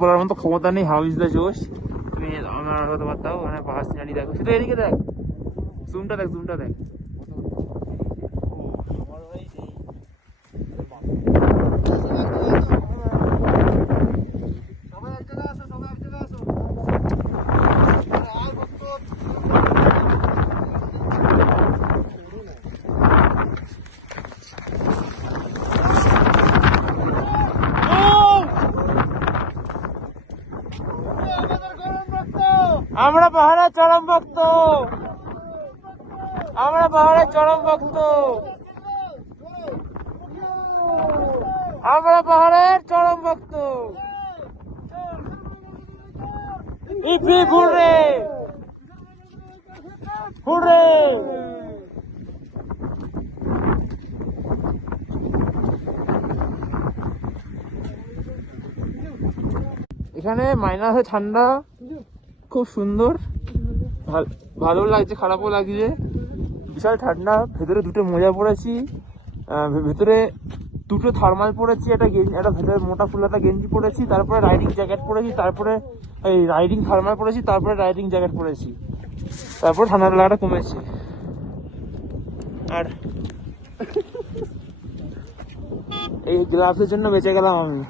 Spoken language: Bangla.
বলার মতো ক্ষমতা নেই। হাউ ইজ দ্য জোশ। তুমি আমার কথা বার্তাও ওখানে পাহাড় সিনারি দেখো, শুধু এদিকে দেখ, জুমটা দেখ, জুমটা দেখ। আমরা পাহাড়ের চরম ভক্ত, আমরা পাহাড়ের চরম ভক্ত, আমরা পাহাড়ের চরম ভক্ত। ইপি হুররে হুররে। এখানে মাইনাসে ঠান্ডা, খুব সুন্দর, ভালো লাগছে, খারাপও লাগছে, বিশাল ঠান্ডা। ভেতরে দুটো মোজা পরেছি, ভেতরে দুটো থার্মাল পরেছি, একটা ভেতরে মোটা ফুলাতা গেঞ্জি পরেছি, তারপরে রাইডিং জ্যাকেট পরেছি, তারপরে এই রাইডিং থার্মাল পরেছি, তারপরে রাইডিং জ্যাকেট পরেছি, তারপর ঠান্ডার লাগাটা কমেছে। আর এই গ্লাভসের জন্য বেঁচে গেলাম আমি।